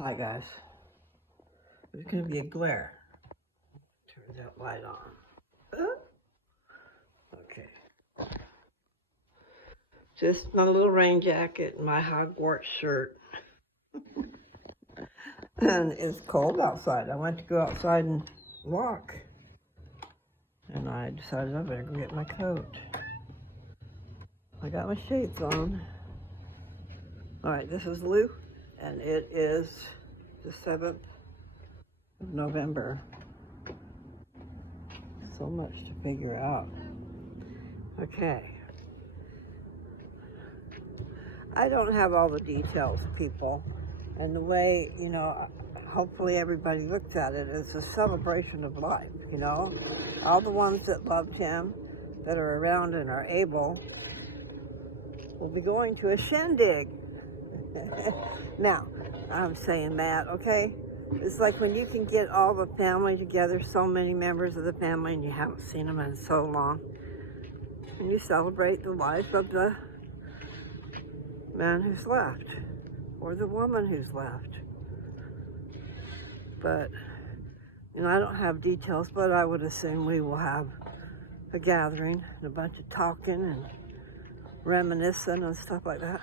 Hi guys, there's going to be a glare. Turn that light on. Okay. Just my little rain jacket and my Hogwarts shirt. And it's cold outside. I went to go outside and walk. And I decided I better go get my coat. I got my shades on. Alright, this is Lou, and it is the 7th of November. So much to figure out. Okay. I don't have all the details, people. And the way, hopefully everybody looks at it as a celebration of life, All the ones that loved him, that are around and are able, will be going to a shindig. Now, I'm saying that, okay? It's like when you can get all the family together, so many members of the family, and you haven't seen them in so long. And you celebrate the life of the man who's left, or the woman who's left. But, I don't have details, but I would assume we will have a gathering and a bunch of talking and reminiscing and stuff like that.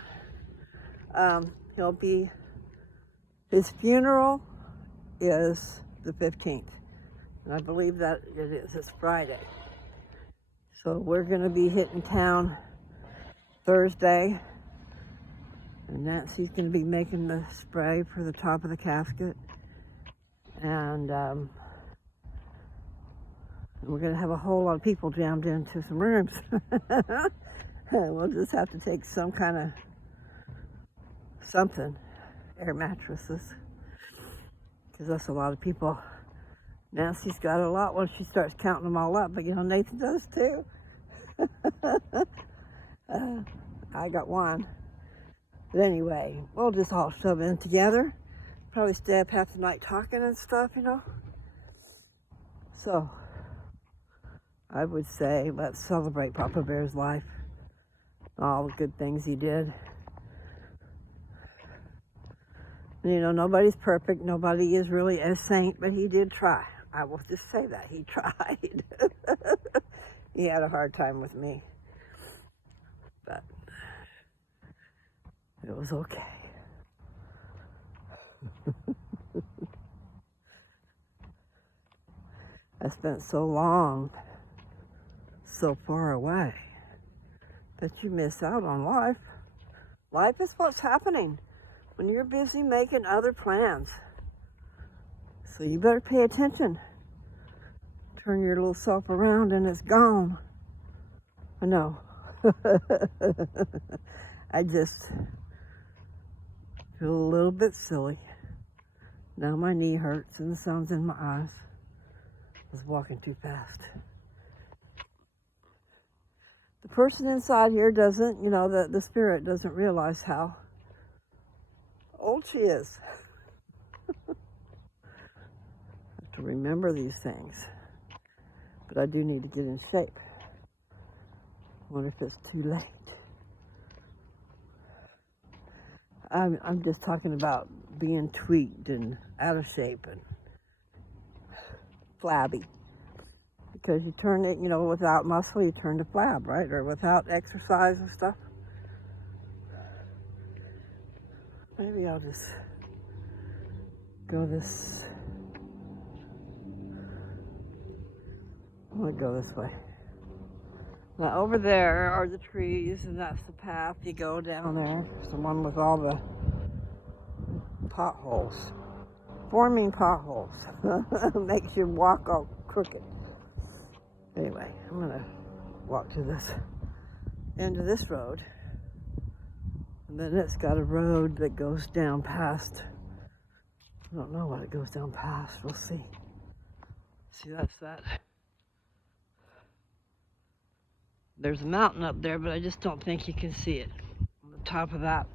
His funeral is the 15th, and I believe that it is. It's Friday. So we're going to be hitting town Thursday, and Nancy's going to be making the spray for the top of the casket. And we're going to have a whole lot of people jammed into some rooms. We'll just have to take some kind of something, air mattresses, because that's a lot of people. Nancy's got a lot when she starts counting them all up, but Nathan does too. I got one. But anyway, we'll just all shove in together. Probably stay up half the night talking and stuff, So, I would say let's celebrate Papa Bear's life, all the good things he did. Nobody's perfect. Nobody is really a saint, but he did try. I will just say that. He tried. He had a hard time with me. But it was okay. I spent so long, so far away, that you miss out on life. Life is what's happening when you're busy making other plans. So you better pay attention. Turn your little self around and it's gone. I know. I just feel a little bit silly. Now my knee hurts and the sun's in my eyes. I was walking too fast. The person inside here doesn't, the spirit doesn't realize how old she is. I have to remember these things. But I do need to get in shape. I wonder if it's too late. I'm just talking about being tweaked and out of shape and flabby. Because you turn it, without muscle, you turn to flab, right? Or without exercise and stuff. Maybe I'll just go this. I'm gonna go this way. Now over there are the trees, and that's the path you go down there. It's the one with all the potholes, forming potholes. Makes your walk all crooked. Anyway, I'm gonna walk to this end of this road, and then it's got a road that goes down past. I don't know what it goes down past. We'll see. See, that's that. There's a mountain up there, but I just don't think you can see it. On the top of that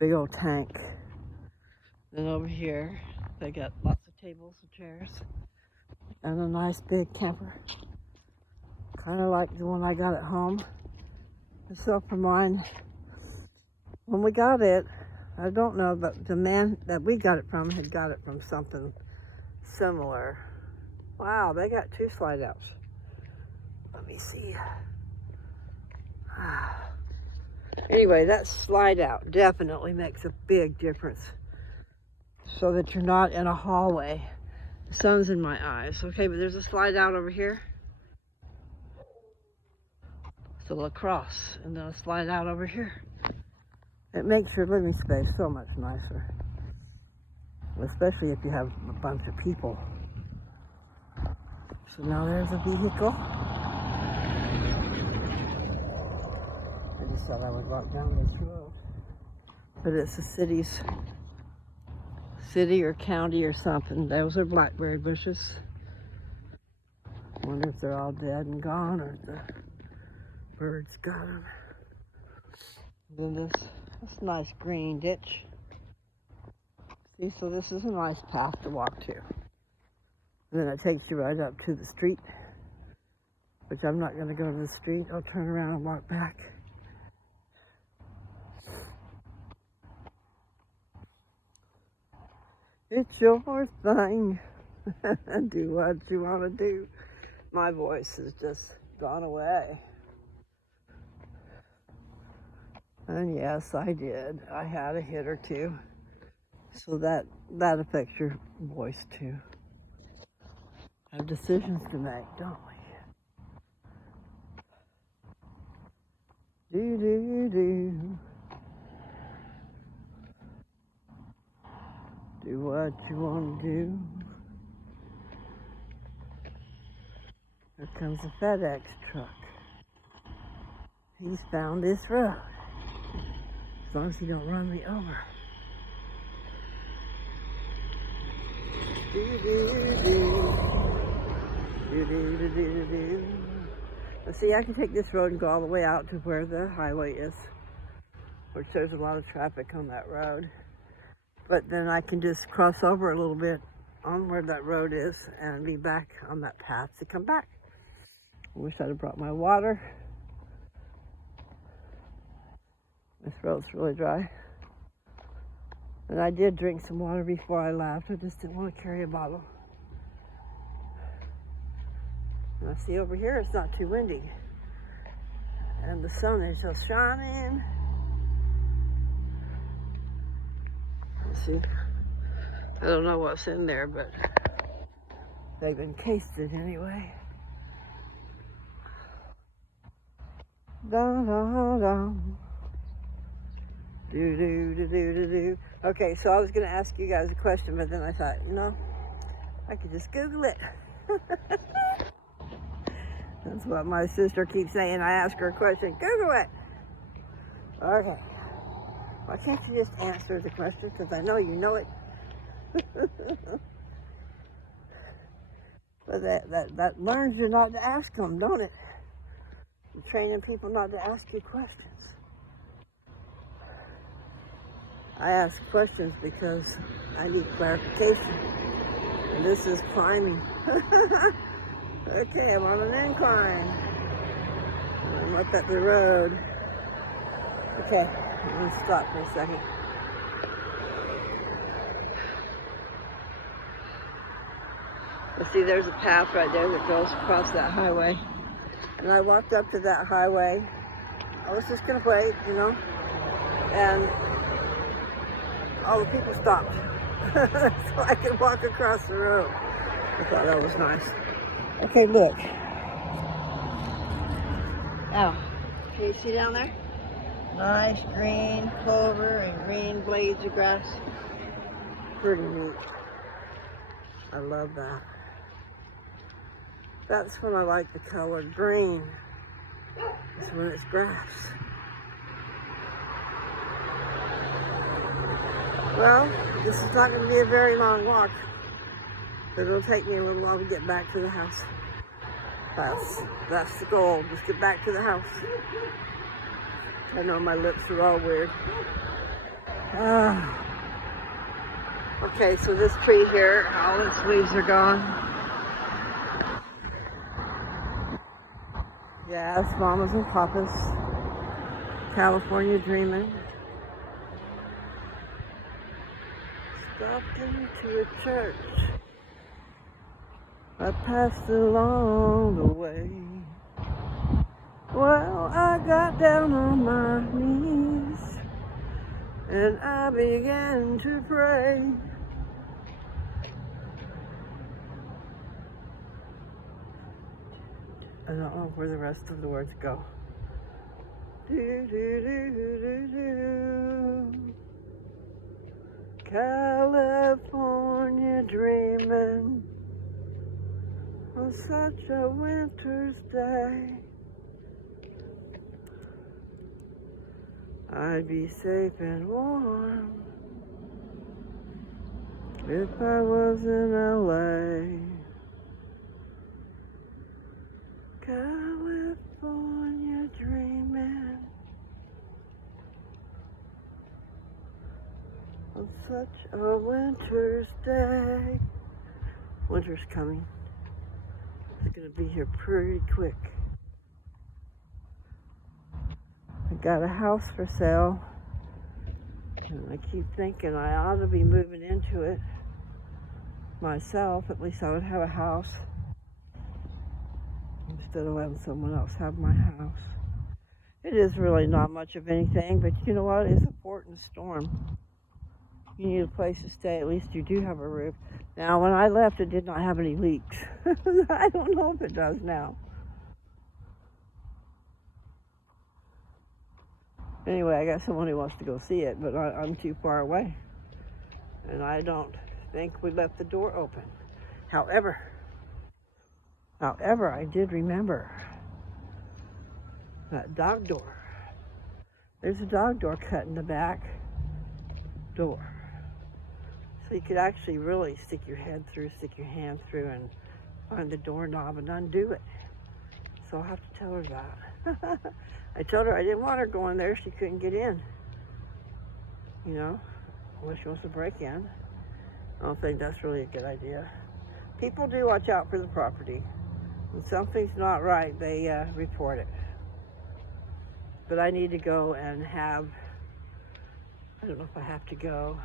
big old tank. Then over here, they got lots of tables and chairs. And a nice big camper. Kind of like the one I got at home. Except for mine, when we got it, I don't know, but the man that we got it from had got it from something similar. Wow, they got 2 slide outs. Let me see. Anyway, that slide out definitely makes a big difference so that you're not in a hallway. The sun's in my eyes. Okay, but there's a slide out over here. So lacrosse, and then a slide out over here. It makes your living space so much nicer, especially if you have a bunch of people. So now there's a vehicle. I just thought I would walk down this road. But it's a city or county or something. Those are blackberry bushes. I wonder if they're all dead and gone or if the birds got them. Then this nice green ditch. See, so this is a nice path to walk to. And then it takes you right up to the street, which I'm not going to go to the street. I'll turn around and walk back. It's your thing. Do what you want to do. My voice has just gone away. And yes, I did. I had a hit or two. So that affects your voice too. We have decisions to make, don't we? Do. Do what you want to do. Here comes a FedEx truck. He's found this road. As long as he don't run me over. Now see, I can take this road and go all the way out to where the highway is, which there's a lot of traffic on that road. But then I can just cross over a little bit on where that road is and be back on that path to come back. I wish I'd have brought my water. This road's really dry. And I did drink some water before I left. I just didn't want to carry a bottle. And I see over here it's not too windy. And the sun is just shining. Let's see. I don't know what's in there, but they've encased it anyway. Da da da. Do. Okay, so I was going to ask you guys a question, but then I thought, I could just Google it. That's what my sister keeps saying. I ask her a question, Google it. Okay. Why can't you just answer the question? Because I know you know it. But that learns you not to ask them, don't it? You're training people not to ask you questions. I ask questions because I need clarification. And this is climbing. Okay, I'm on an incline. I'm up at the road. Okay, I'm going to stop for a second. Let's see, there's a path right there that goes across that highway. And I walked up to that highway. I was just going to wait, and all the people stopped. So I could walk across the road. I thought that was nice. Okay, look. Oh, can you see down there? Nice green clover and green blades of grass. Pretty neat. I love that. That's when I like the color green. It's when it's grass. Well, this is not going to be a very long walk, but it'll take me a little while to get back to the house. That's the goal, just get back to the house. I know my lips are all weird. Okay, so this tree here, all its leaves are gone. Yeah, it's Mamas and Papas. California dreaming. stopped into a church. I passed along the way. Well, I got down on my knees and I began to pray. I don't know where the rest of the words go. Do, do, do, do, do. California dreaming on such a winter's day. I'd be safe and warm if I was in LA. California dreaming on such a winter's day. Winter's coming. It's gonna be here pretty quick. I got a house for sale, and I keep thinking I ought to be moving into it myself. At least I would have a house instead of letting someone else have my house. It is really not much of anything, but you know what? It's a port in a storm. You need a place to stay. At least you do have a roof. Now, when I left, it did not have any leaks. I don't know if it does now. Anyway, I got someone who wants to go see it, but I'm too far away. And I don't think we left the door open. However, I did remember that dog door. There's a dog door cut in the back door. So you could actually really stick your hand through, stick your hand through and find the doorknob and undo it. So I'll have to tell her that. I told her I didn't want her going there. She couldn't get in. You know, unless she wants to break in. I don't think that's really a good idea. People do watch out for the property. When something's not right, they report it. But I need to go and have, I don't know if I have to go,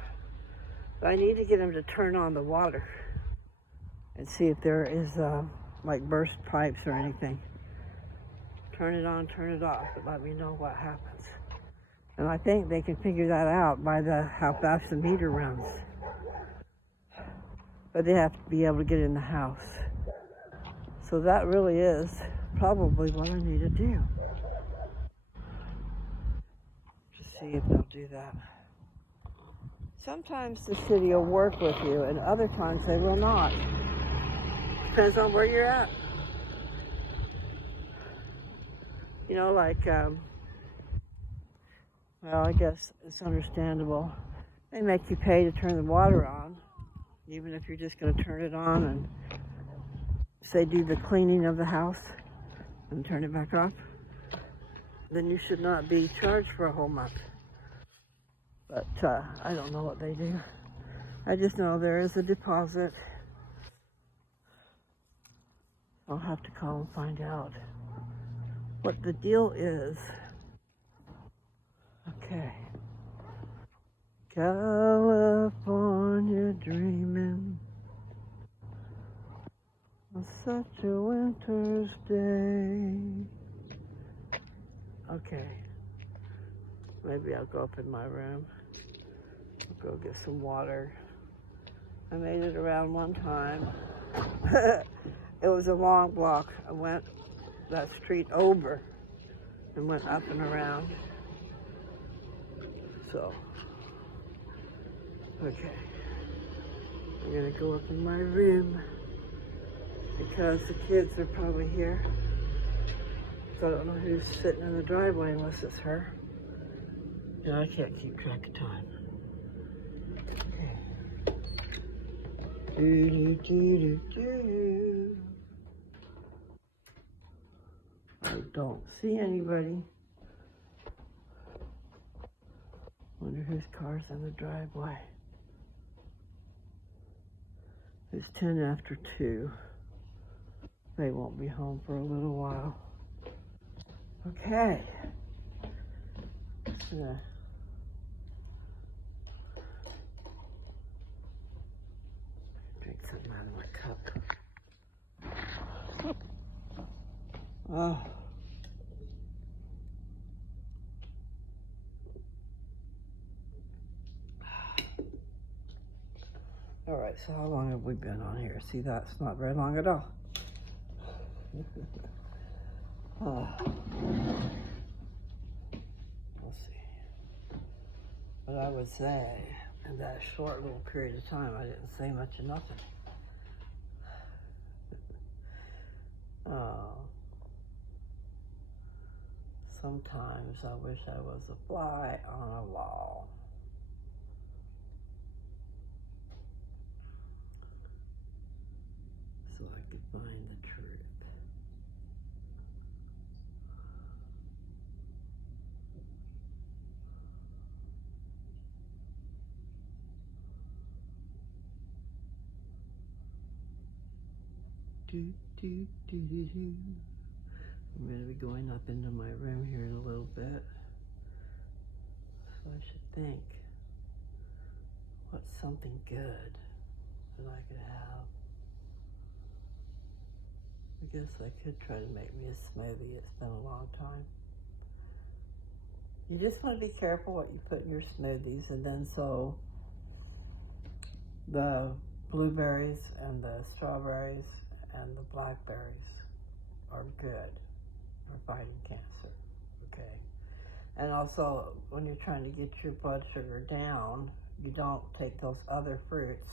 but I need to get them to turn on the water and see if there is like burst pipes or anything. Turn it on, turn it off, but let me know what happens. And I think they can figure that out by how fast the meter runs. But they have to be able to get in the house. So that really is probably what I need to do. Just see if they'll do that. Sometimes the city will work with you, and other times they will not. Depends on where you're at. You know, like, well, I guess it's understandable. They make you pay to turn the water on, even if you're just going to turn it on and say do the cleaning of the house and turn it back off. Then you should not be charged for a whole month. But I don't know what they do. I just know there is a deposit. I'll have to call and find out what the deal is. Okay. California dreaming on such a winter's day. Okay. Maybe I'll go up in my room. I'll go get some water. I made it around one time. It was a long block. I went that street over and went up and around. So, okay. I'm gonna go up in my room because the kids are probably here. So I don't know who's sitting in the driveway unless it's her. Yeah, I can't keep track of time. Okay. I don't see anybody. Wonder whose car's in the driveway. It's 10 after 2. They won't be home for a little while. Okay. cup. Oh. All right, so how long have we been on here? See, that's not very long at all. Let's see. But I would say, in that short little period of time, I didn't say much of nothing. Oh. Sometimes I wish I was a fly on a wall. So I could find the truth. Do, do, do, do, do. I'm going to be going up into my room here in a little bit. So I should think, what's something good that I could have? I guess I could try to make me a smoothie. It's been a long time. You just want to be careful what you put in your smoothies, and then so the blueberries and the strawberries and the blackberries are good for fighting cancer, okay? And also, when you're trying to get your blood sugar down, you don't take those other fruits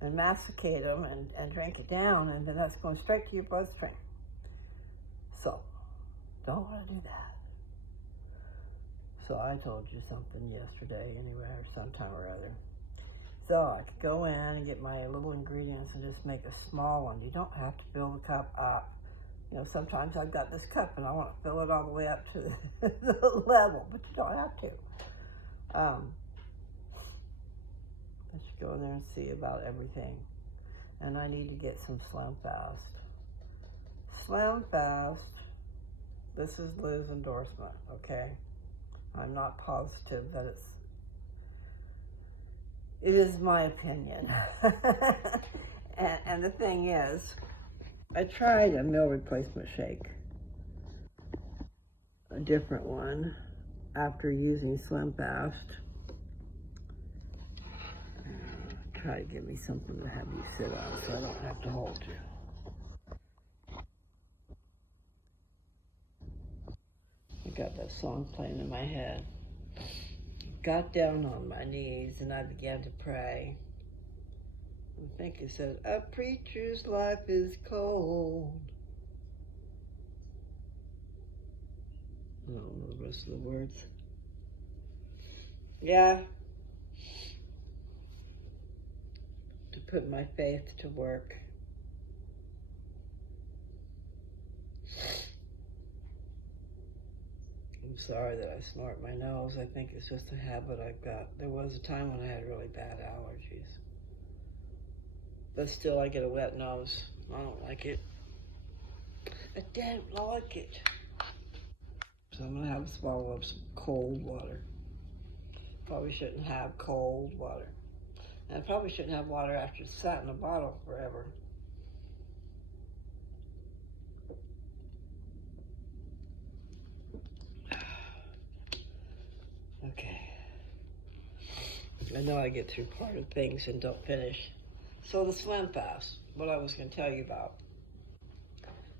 and masticate them and drink it down, and then that's going straight to your bloodstream. So, don't want to do that. So I told you something yesterday anyway, or sometime or other. So I could go in and get my little ingredients and just make a small one. You don't have to fill the cup up. You know, sometimes I've got this cup and I want to fill it all the way up to the level, but you don't have to. Let's go in there and see about everything. And I need to get some Slim Fast. Slim Fast, this is Liz's endorsement, okay? I'm not positive that it is my opinion. and the thing is, I tried a meal replacement shake, a different one, after using Slim Fast. Try to give me something to have you sit on so I don't have to hold you. I got that song playing in my head. Got down on my knees and I began to pray. I think it said, a preacher's life is cold. I don't know the rest of the words. Yeah. To put my faith to work. I'm sorry that I snort my nose. I think it's just a habit I've got. There was a time when I had really bad allergies. But still, I get a wet nose. I don't like it. I don't like it. So I'm gonna have to swallow up some cold water. Probably shouldn't have cold water. And I probably shouldn't have water after it's sat in a bottle forever. Okay. I know I get through part of things and don't finish. So the Slim Fast, what I was going to tell you about,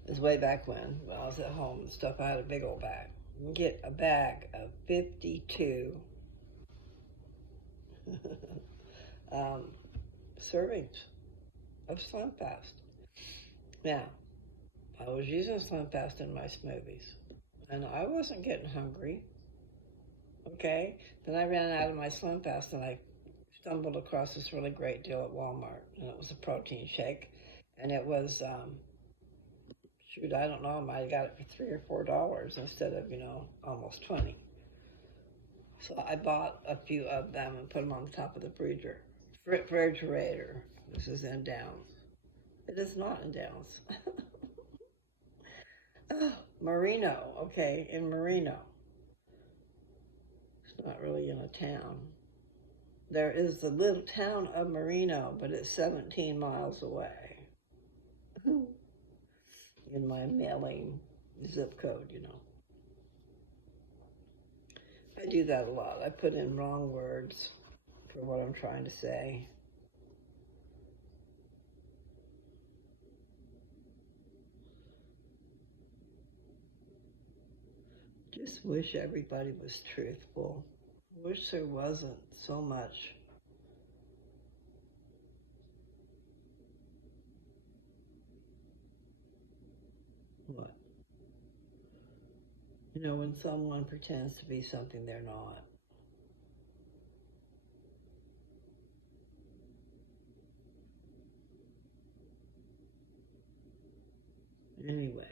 is way back when I was at home and stuff, I had a big old bag. You can get a bag of 52 servings of Slim Fast. Now, I was using Slim Fast in my smoothies, and I wasn't getting hungry. Okay, then I ran out of my Slim Fast and I stumbled across this really great deal at Walmart, and it was a protein shake, and it was shoot, I don't know, I might have got it for $3 or $4 instead of, you know, almost 20. So I bought a few of them and put them on the top of the refrigerator. This is in Downs. It is not in Downs. Oh, Merino, okay, in Merino. It's not really in a town. there is the little town of Marino, but it's 17 miles away in my mailing zip code, you know. I do that a lot. I put in wrong words for what I'm trying to say. Just wish everybody was truthful. Wish there wasn't so much what? You know, when someone pretends to be something they're not. Anyway,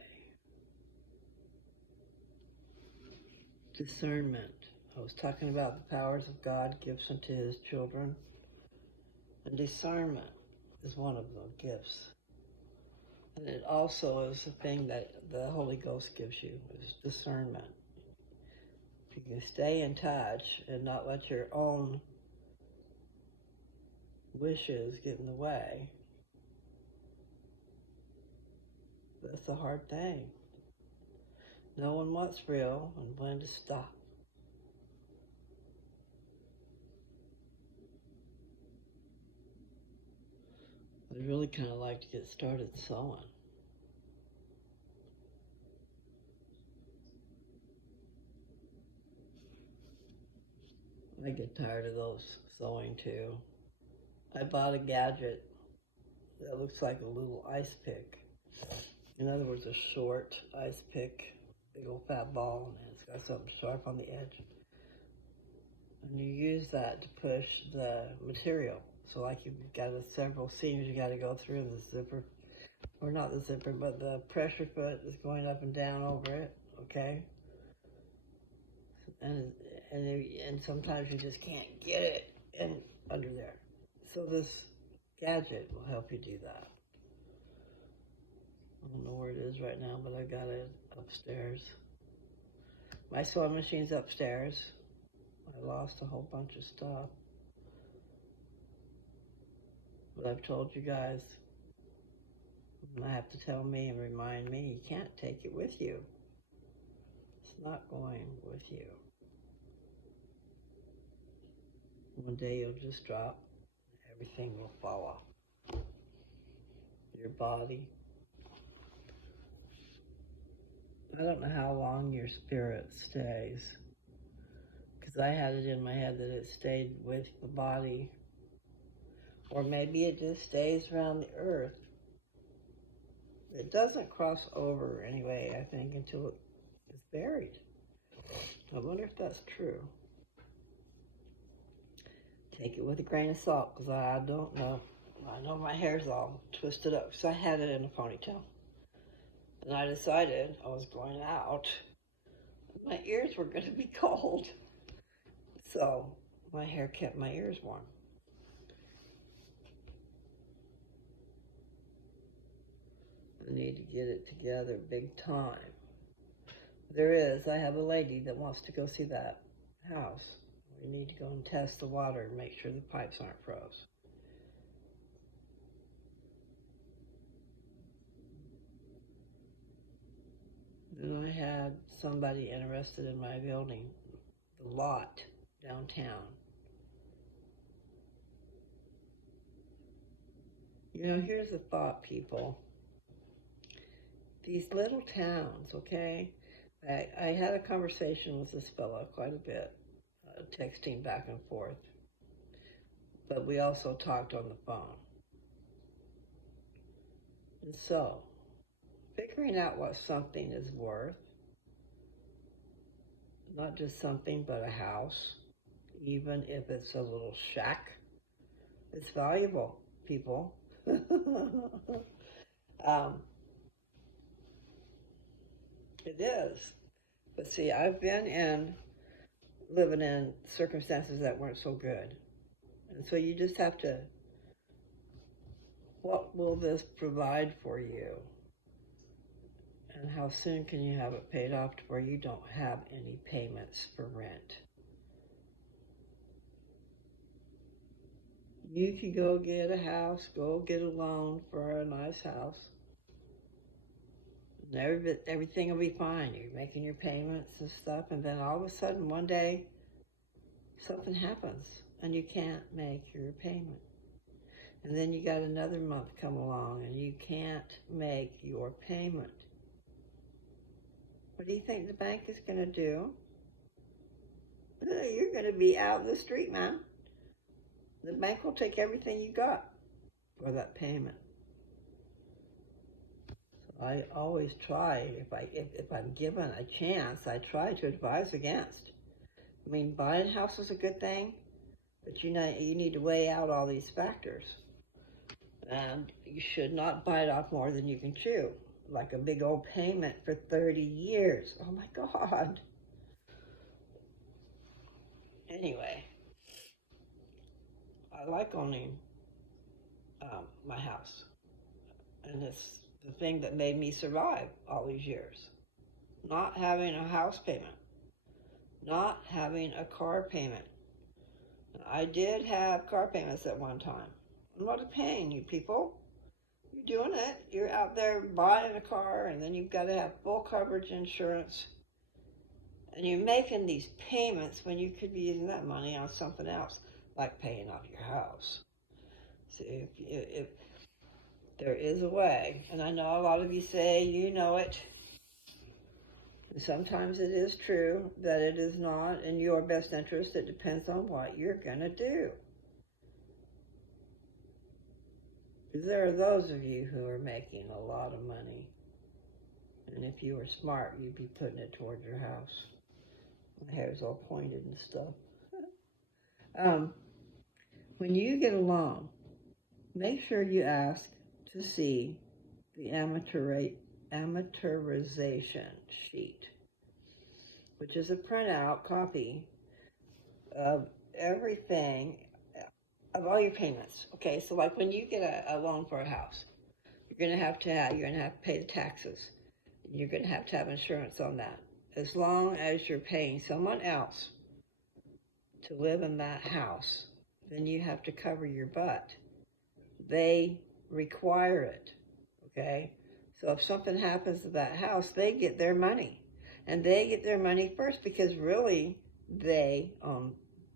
discernment. I was talking about the powers of God gives unto his children. And discernment is one of the gifts. And it also is the thing that the Holy Ghost gives you, is discernment. If you can stay in touch and not let your own wishes get in the way, that's the hard thing. Knowing what's real and when to stop. I'd really kind of like to get started sewing. I get tired of those sewing too. I bought a gadget that looks like a little ice pick. In other words, a short ice pick, big old fat ball, and it's got something sharp on the edge. And you use that to push the material. So like you've got several seams you got to go through, and the zipper, or not the zipper, but the pressure foot is going up and down over it, okay? And and sometimes you just can't get it in under there. So this gadget will help you do that. I don't know where it is right now, but I got it upstairs. My sewing machine's upstairs. I lost a whole bunch of stuff. But I've told you guys, and I have to tell me and remind me, you can't take it with you. It's not going with you. One day you'll just drop, everything will fall off. Your body. I don't know how long your spirit stays, because I had it in my head that it stayed with the body, or maybe it just stays around the earth. It doesn't cross over anyway, I think, until it's buried. I wonder if that's true. Take it with a grain of salt, because I don't know. I know my hair's all twisted up, because I had it in a ponytail. And I decided I was going out. My ears were going to be cold. So my hair kept my ears warm. I need to get it together big time. I have a lady that wants to go see that house. We need to go and test the water and make sure the pipes aren't froze. And I had somebody interested in my building, the lot downtown. You know, here's a thought, people. These little towns, okay? I had a conversation with this fella quite a bit, texting back and forth. But we also talked on the phone. And so, figuring out what something is worth, not just something, but a house, even if it's a little shack, it's valuable, people. It is. But see, I've been living in circumstances that weren't so good. And so you just have to, what will this provide for you? And how soon can you have it paid off to where you don't have any payments for rent? You can go get a house, go get a loan for a nice house. And everything will be fine. You're making your payments and stuff, and then all of a sudden one day something happens and you can't make your payment. And then you got another month come along and you can't make your payment. What do you think the bank is going to do? You're going to be out in the street, man. The bank will take everything you got for that payment. So I always try, if I'm given a chance, I try to advise against. I mean, buying a house is a good thing, but you need to weigh out all these factors. And you should not bite off more than you can chew, like a big old payment for 30 years. Oh my God. Anyway, I like owning my house. And it's the thing that made me survive all these years. Not having a house payment, not having a car payment. I did have car payments at one time. What a pain, you people. You're doing it. You're out there buying a car, and then you've got to have full coverage insurance. And you're making these payments when you could be using that money on something else, like paying off your house. See, if there is a way, and I know a lot of you say you know it, and sometimes it is true that it is not in your best interest. It depends on what you're going to do. There are those of you who are making a lot of money, and if you were smart, you'd be putting it toward your house. My hair's all pointed and stuff. When you get a loan, make sure you ask to see the amortization sheet, which is a printout copy of everything, of all your payments. Okay, so like when you get a loan for a house, you're gonna have to pay the taxes. You're gonna have to have insurance on that. As long as you're paying someone else to live in that house, then you have to cover your butt. They require it, okay? So if something happens to that house, they get their money. And they get their money first because really they own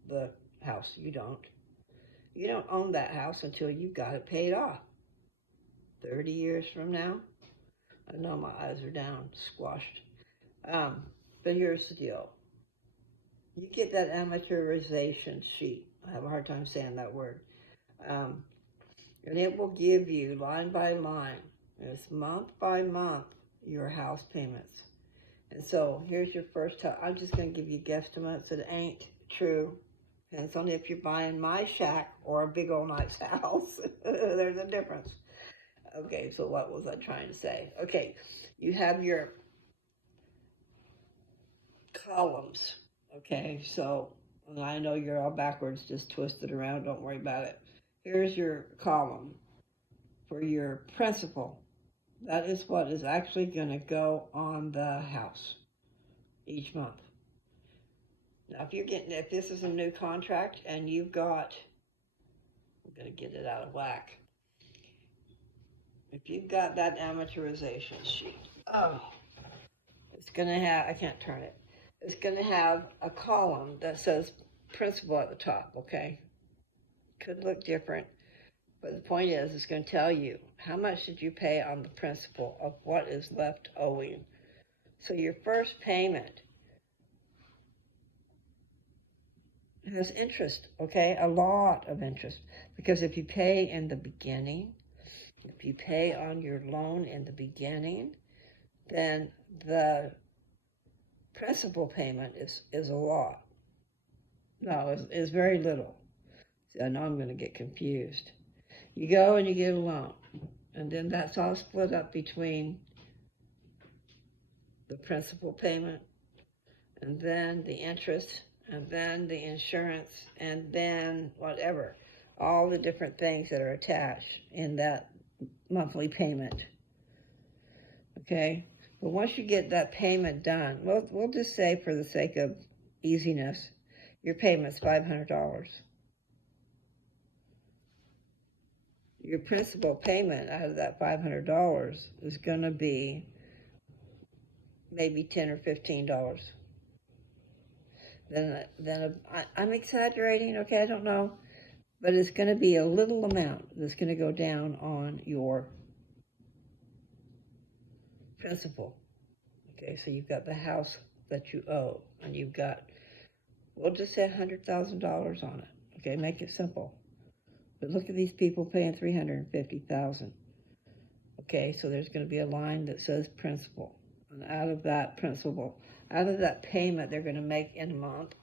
the house. You don't. You don't own that house until you've got it paid off. 30 years from now, I know my eyes are down, squashed. But here's the deal. You get that amortization sheet. I have a hard time saying that word. And it will give you line by line, it's month by month, your house payments. And so here's your first time. I'm just going to give you guesstimates. It ain't true. And it's only if you're buying my shack or a big old nice house. There's a difference. Okay, so what was I trying to say? Okay, you have your columns. Okay, so I know you're all backwards, just twist it around. Don't worry about it. Here's your column for your principal. That is what is actually going to go on the house each month. Now, if this is a new contract and you've got, I'm going to get it out of whack. If you've got that amortization sheet, it's going to have, I can't turn it. It's going to have a column that says principal at the top, okay? Could look different, but the point is, it's going to tell you how much did you pay on the principal of what is left owing. So your first payment has interest, okay? A lot of interest. Because if you pay in the beginning, if you pay on your loan in the beginning, then the principal payment is a lot. No, it's very little. See, I know I'm going to get confused. You go and you get a loan, and then that's all split up between the principal payment, and then the interest, and then the insurance, and then whatever, all the different things that are attached in that monthly payment. Okay? But once you get that payment done, we'll just say for the sake of easiness, your payment's $500. your principal payment out of that $500 is going to be maybe $10 or $15. I'm exaggerating, okay, I don't know, but it's going to be a little amount that's going to go down on your principal. Okay, so you've got the house that you owe, and you've got, we'll just say $100,000 on it. Okay, make it simple. But look at these people paying $350,000. Okay, so there's going to be a line that says principal, and out of that principal, out of that payment they're going to make in a month,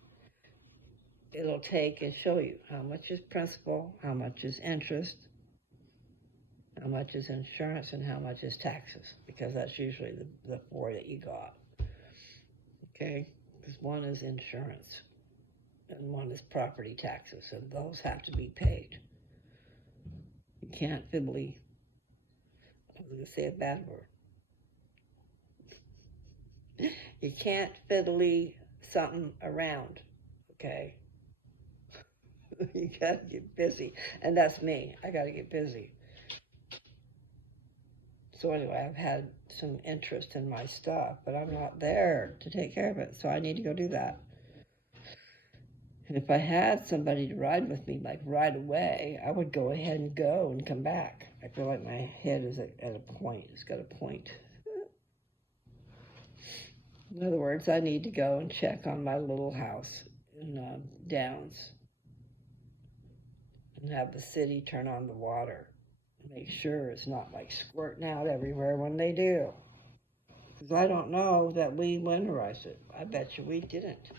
it'll take and show you how much is principal, how much is interest, how much is insurance, and how much is taxes, because that's usually the four that you got. Okay, because one is insurance and one is property taxes, and those have to be paid. You can't fiddly, I was going to say a bad word. You can't fiddly something around, okay? You gotta get busy, and that's me. I gotta get busy. So anyway, I've had some interest in my stuff, but I'm not there to take care of it, so I need to go do that. And if I had somebody to ride with me, like right away, I would go ahead and go and come back. I feel like my head is at a point. It's got a point. In other words, I need to go and check on my little house in Downs and have the city turn on the water. Make sure it's not like squirting out everywhere when they do. Because I don't know that we winterized it. I bet you we didn't.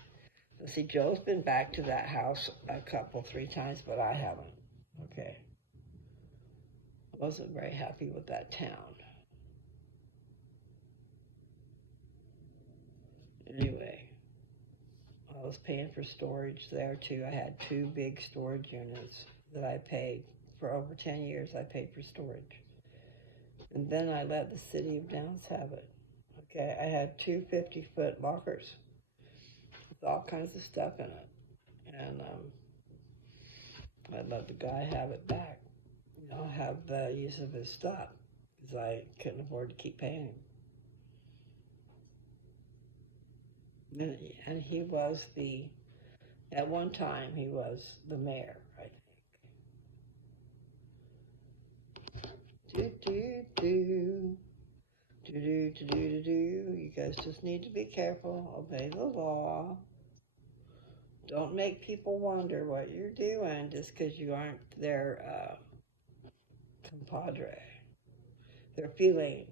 But see, Joe's been back to that house a couple, 3 times, but I haven't. Okay. I wasn't very happy with that town. Anyway, I was paying for storage there too. I had 2 big storage units that I paid. For over 10 years, I paid for storage. And then I let the city of Downs have it. Okay, I had 2 50-foot lockers with all kinds of stuff in it. And I let the guy have it back, you know, have the use of his stuff, because I couldn't afford to keep paying him. And he was at one time, he was the mayor, I think. You guys just need to be careful. Obey the law. Don't make people wonder what you're doing just because you aren't their compadre. Their feeling.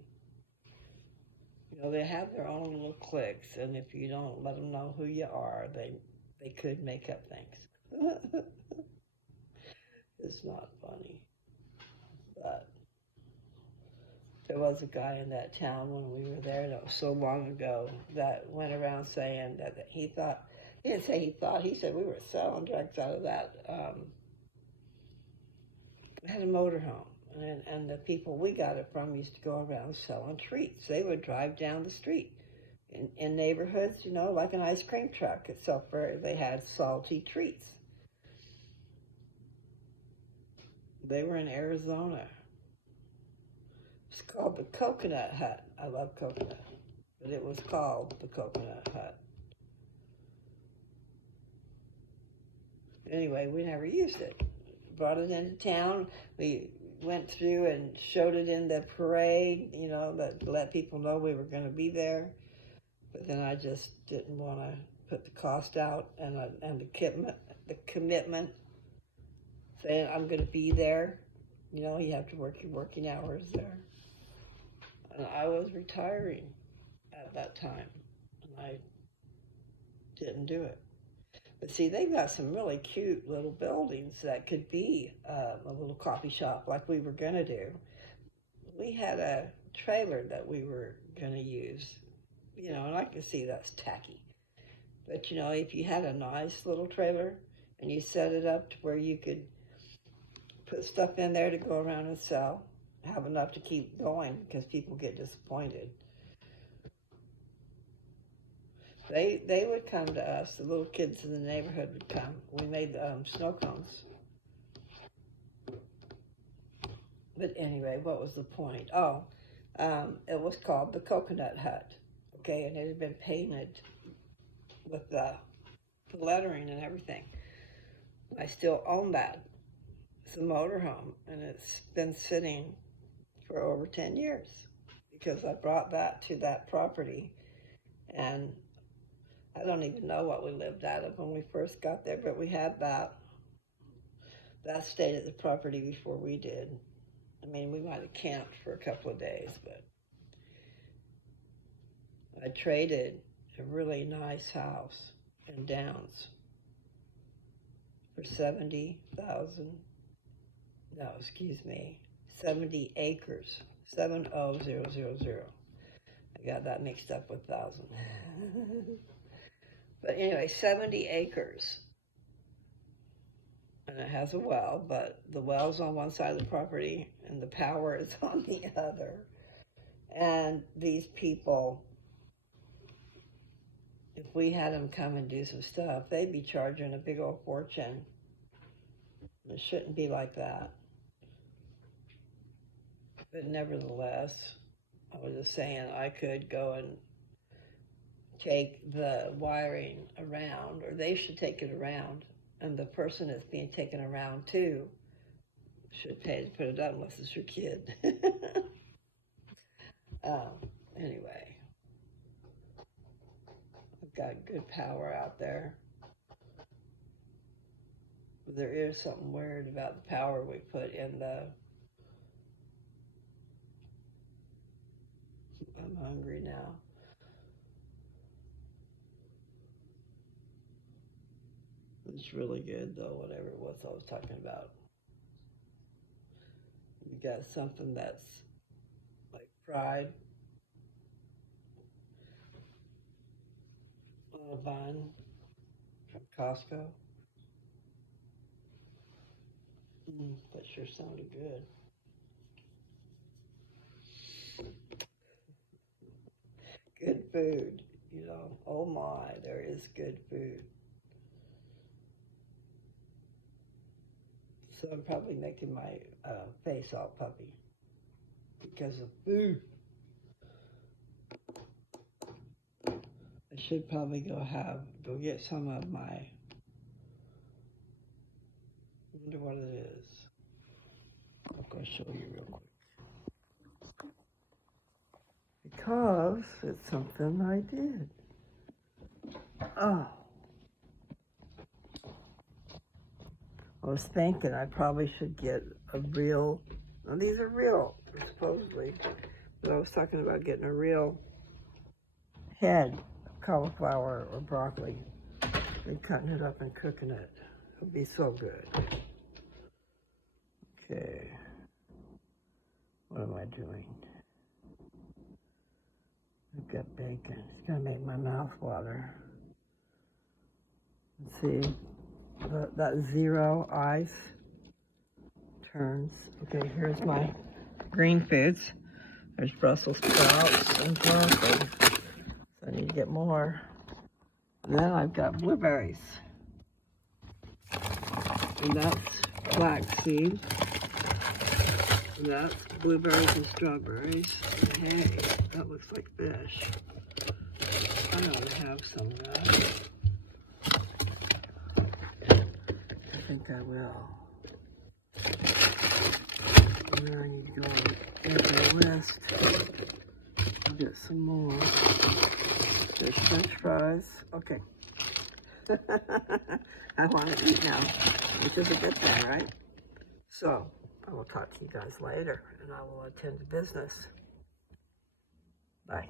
You know, they have their own little cliques, and if you don't let them know who you are, they could make up things. It's not funny, but there was a guy in that town when we were there, that was so long ago, that went around saying that he thought, he didn't say he thought, he said we were selling drugs out of that, had a motorhome. And the people we got it from used to go around selling treats. They would drive down the street in neighborhoods, you know, like an ice cream truck, except for they had salty treats. They were in Arizona. It's called the Coconut Hut. I love coconut, but it was called the Coconut Hut. Anyway, we never used it. Brought it into town. We went through and showed it in the parade, you know, that let people know we were going to be there. But then I just didn't want to put the cost out and the commitment, saying I'm going to be there. You know, you have to work your working hours there. And I was retiring at that time, and I didn't do it. But see, they've got some really cute little buildings that could be a little coffee shop like we were going to do. We had a trailer that we were going to use, you know, and I can see that's tacky. But, you know, if you had a nice little trailer and you set it up to where you could put stuff in there to go around and sell, have enough to keep going, because people get disappointed. They would come to us, the little kids in the neighborhood would come. We made snow cones. But anyway, what was the point? Oh, it was called the Coconut Hut, okay, and it had been painted with the lettering and everything. I still own that. It's a motorhome, and it's been sitting for over 10 years because I brought that to that property, and I don't even know what we lived out of when we first got there, but we had that. That stayed at the property before we did. I mean, we might have camped for a couple of days, but I traded a really nice house in Downs for 70,000. No, excuse me, 70 acres, 70000. I got that mixed up with 1,000. But anyway, 70 acres. And it has a well, but the well's on one side of the property and the power is on the other. And these people, if we had them come and do some stuff, they'd be charging a big old fortune. It shouldn't be like that. But nevertheless, I was just saying I could go and take the wiring around, or they should take it around, and the person that's being taken around too should pay to put it up unless it's your kid. Anyway, I've got good power out there. But there is something weird about the power we put in the... I'm hungry now. It's really good though, whatever it was I was talking about. You got something that's like fried on a bun from Costco. That sure sounded good. Good food, you know. Oh my, there is good food. So I'm probably making my face all puffy because of food. I should probably go get some of my, I wonder what it is. I'll go show you real quick. Because it's something I did. Oh. I was thinking I probably should get a real, well, these are real, supposedly, but I was talking about getting a real head of cauliflower or broccoli and cutting it up and cooking it. It would be so good. Okay, what am I doing? I've got bacon. It's gonna make my mouth water. Let's see. That zero ice turns. Okay, here's my green foods. There's Brussels sprouts and broccoli. So I need to get more. And then I've got blueberries. And that's flaxseed. And that's blueberries and strawberries. And hey, that looks like fish. I ought to have some of that. I think I will. And then I need to go and get the list. I'll get some more. There's French fries. Okay. I want to eat now, which is a good thing, right? So, I will talk to you guys later, and I will attend to business. Bye.